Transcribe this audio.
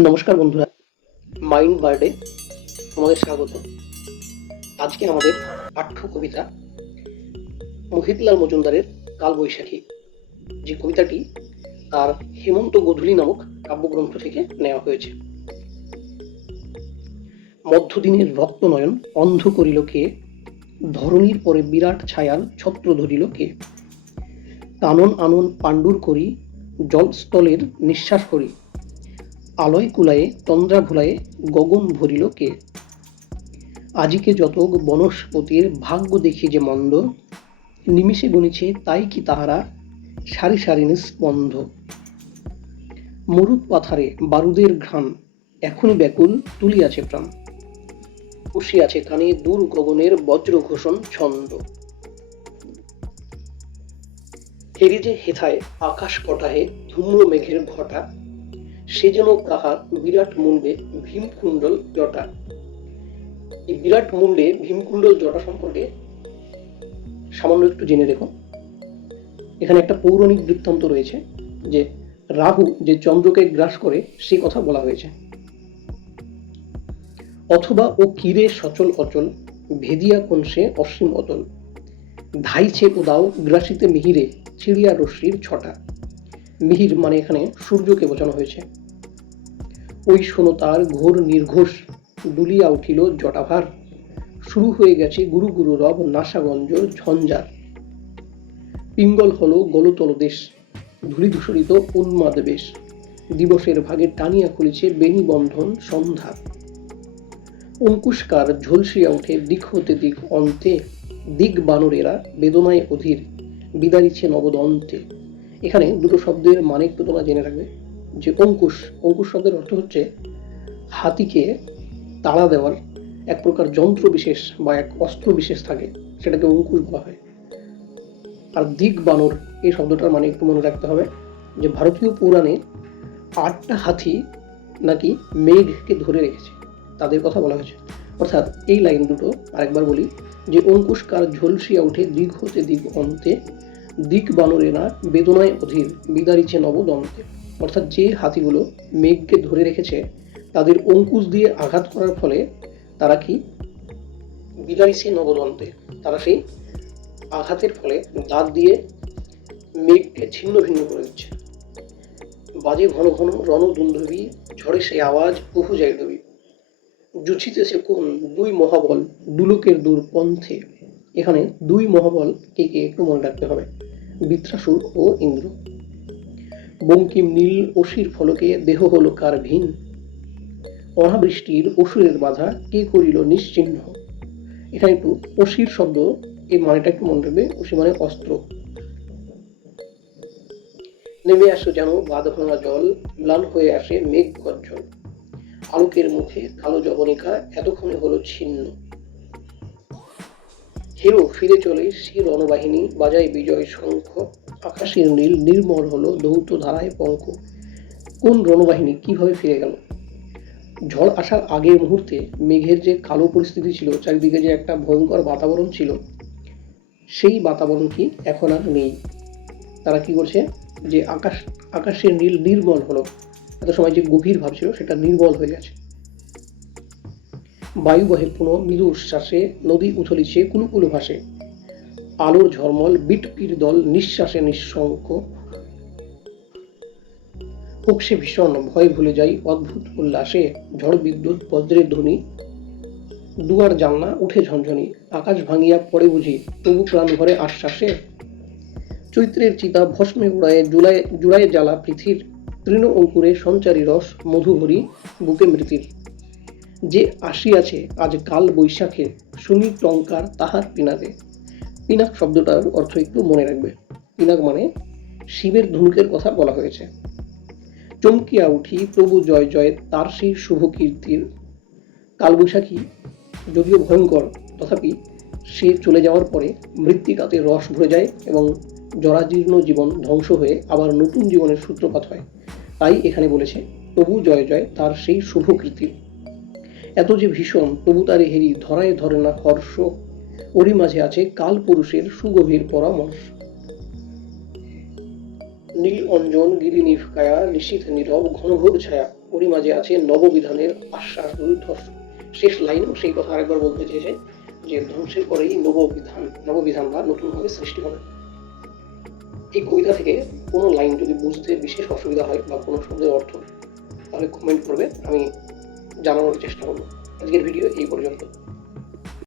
নমস্কার বন্ধুরা, মাইন্ড বার্ডে তোমাদের স্বাগত। আজকে আমাদের পাঠ্য কবিতা মোহিতলাল মজুমদারের কালবৈশাখী, যে কবিতাটি তার হেমন্ত গোধূলি নামক কাব্যগ্রন্থ থেকে নেওয়া হয়েছে। মধ্যদিনের রক্তনয়ন অন্ধ করিল কে, ধরণীর পরে বিরাট ছায়ার ছত্র ধরিল কে। কানন আনন পাণ্ডুর করি, জলস্থলের নিঃশ্বাস করি, আলয় কুলায়ে তন্দ্রা ভুলায়ে গগন ভরিল কে। আজিকে যতক বনস্পতির ভাগ্য দেখি যে মন্দ, নিমিষে গণিছে তাই কি তাহারা সারি সারি নিস্পন্দ। মরুৎ পাথারে বারুদের ঘ্রাণ, এখনই ব্যাকুল তুলিয়াছে প্রাণ, বসিয়াছে কানে দূর গগনের বজ্র ঘোষণ ছন্দ। হেরি যে হেথায় আকাশ কটাহে ধূম্র মেঘের ঘটা, সে যেন কাহার বিরাট মুন্ডে ভীমকুণ্ডল জটা। এই বিরাট মুন্ডে ভীমকুণ্ডল জটা সম্পর্কে সামান্য একটু জেনে দেখো। এখানে একটা পৌরাণিক বৃত্তান্ত রয়েছে যে রাহু যে চন্দ্রকে গ্রাস করে সে কথা বলা হয়েছে। অথবা ও কিরে সচল অচল, ভেদিয়া কোন সে অসীম অতল, ধাইছে উদাও গ্রাসিতে মিহিরে চিড়িয়া রশ্মির ছটা। মিহির মানে এখানে সূর্যকে বোঝানো হয়েছে। ওই শোনো তার ঘোর নির্ঘোষ, দুলিয়া উঠিল জটাভার, শুরু হয়ে গেছে গুরু গুরু রব নাসাগঞ্জ ঝঞ্ঝার। পিঙ্গল হলো গলতল দেশ, ধূলিধূসরিত উন্মাদ বেশ, দিবসের ভাগে টানিয়া খুলেছে বেণী বন্ধন সন্ধ্যা। অঙ্কুশকার ঝলসিয়া উঠে দিক হতে দিক অন্তে, দিক বানরেরা বেদনায় অধীর, বিদারিছে নবদন্তে। এখানে দুটো শব্দের মানে একটু তোমরা জেনে রাখবে। যে অঙ্কুশ, অঙ্কুশ শব্দের অর্থ হচ্ছে হাতিকে তাড়া দেওয়ার এক প্রকার যন্ত্র বিশেষ বা এক অস্ত্র বিশেষ থাকে, সেটাকে অঙ্কুশ বলা হয়। আর দিক বানর এই শব্দটার মানে একটু মনে রাখতে হবে যে ভারতীয় পুরাণে 8টা হাতি নাকি মেঘকে ধরে রেখেছে, তাদের কথা বলা হয়েছে। অর্থাৎ এই লাইন দুটো আরেকবার বলি, যে অঙ্কুশকার ঝলসিয়া উঠে দিক হতে দিক অন্তে, দিক বানরেরা বেদনায় অধীর, বিদারিছে নবদন্তে। অর্থাৎ যে হাতিগুলো মেঘকে ধরে রেখেছে তাদের অঙ্কুশ দিয়ে আঘাত করার ফলে তারা কি বিদারিছে নবদন্তে, তারা সেই আঘাতের ফলে দাঁত দিয়ে মেঘকে ছিন্ন ভিন্ন করে দিচ্ছে। বাজে ঘন ঘন রণদুন্দুভি, ঝড়ে সেই আওয়াজ বহু যায় ডুবি, জুছিতেছে কোন দুই মহাবল দুলোকের দূর পন্থে। এখানে দুই মহাবল কে কে একটু মনে রাখতে হবে, বৃত্রাসুর ও ইন্দ্র। বঙ্কিম নীল অসির ফলকে দেহ হলো কার ভিন, অনাবৃষ্টির অসুরের বাধা কে করিল নিশ্চিহ্ন। এখানে একটু অসির শব্দ এই মানেটা একটু মনে রাখবে। অসি মানে অস্ত্র। নেমে আসো যেন বাঁধ ভাঙা জল, ম্লান হয়ে আসে মেঘ গর্জন, আলোকের মুখে কালো জবনিকা এতক্ষণে হলো ছিন্ন। হিরো ফিরে চলে সে রণবাহিনী, বাজায় বিজয় শঙ্খ, আকাশের নীল নির্মল হলো ধৌত ধারায় পঙ্ক। কোন রণবাহিনী কিভাবে ফিরে গেল? ঝড় আসার আগের মুহূর্তে মেঘের যে কালো পরিস্থিতি ছিল, চারিদিকে যে একটা ভয়ঙ্কর বাতাবরণ ছিল, সেই বাতাবরণ কি এখন আর নেই। তারা কি করছে, যে আকাশের নীল নির্মল হলো, এত সময় যে গভীর ভাব ছিল সেটা নির্মল হয়ে গেছে। বায়ু বহে পুনঃ মৃদু উচ্ছ্বাসে, নদী উথলিছে কুলুকুলু ভাসে, আলোর ঝলমল বিটপির দল নিঃশ্বাসে নিঃশঙ্ক। পক্ষে ভীষণ ভয় ভুলে যাই অদ্ভুত উল্লাসে, ঝড় বিদ্যুৎ বজ্রের ধ্বনি, দুয়ার জানলা উঠে ঝনঝনি, আকাশ ভাঙিয়া পড়ে বুঝি তবু প্রাণ ভরে আশ্বাসে। চৈত্রের চিতা ভস্মে উড়ায়ে জুড়ায় জ্বালা পৃথির, তৃণ অঙ্কুরে সঞ্চারী রস মধুভরি বুকে মৃতির। যে আসিয়াছে আজ কাল বৈশাখে, শুনি টঙ্কার তাহার পিনাকে। পিনাক শব্দটার অর্থ একটু মনে রাখবে। পিনাক মানে শিবের ধনুকের কথা বলা হয়েছে। চমকিয়া উঠি প্রভু জয় জয় তার সেই শুভ কীর্তির। কালবৈশাখী যদিও ভয়ঙ্কর, তথাপি সে চলে যাওয়ার পরে মৃত্তিকাতে রস ভরে যায় এবং জরাজীর্ণ জীবন ধ্বংস হয়ে আবার নতুন জীবনের সূত্রপাত হয়। তাই এখানে বলেছে তবু জয় জয় তার সেই শুভ কীর্তির। এত যে ভীষণ তবু তারে হেরি ধরায় ধরে না হর্ষ, ওরই মাঝে আছে কাল পুরুষের সুগভীর পরামর্শ। নীল অঞ্জন গিরি নিভকায়া, নিশীথ নীরব ঘনঘোর ছায়া, ওরই মাঝে আছে নববিধানের আশ্বাস দুর্ধর্ষ। শেষ লাইনেও সেই কথা আরেকবার বলতে চেয়েছে যে ধ্বংসের পরেই নববিধান বা নতুনভাবে সৃষ্টি হবে। এই কবিতা থেকে কোনো লাইন যদি বুঝতে বিশেষ অসুবিধা হয় বা কোনো শব্দের অর্থ, তাহলে কমেন্ট করবে, আমি জানানোর চেষ্টা করবো। আজকের ভিডিও এই পর্যন্ত।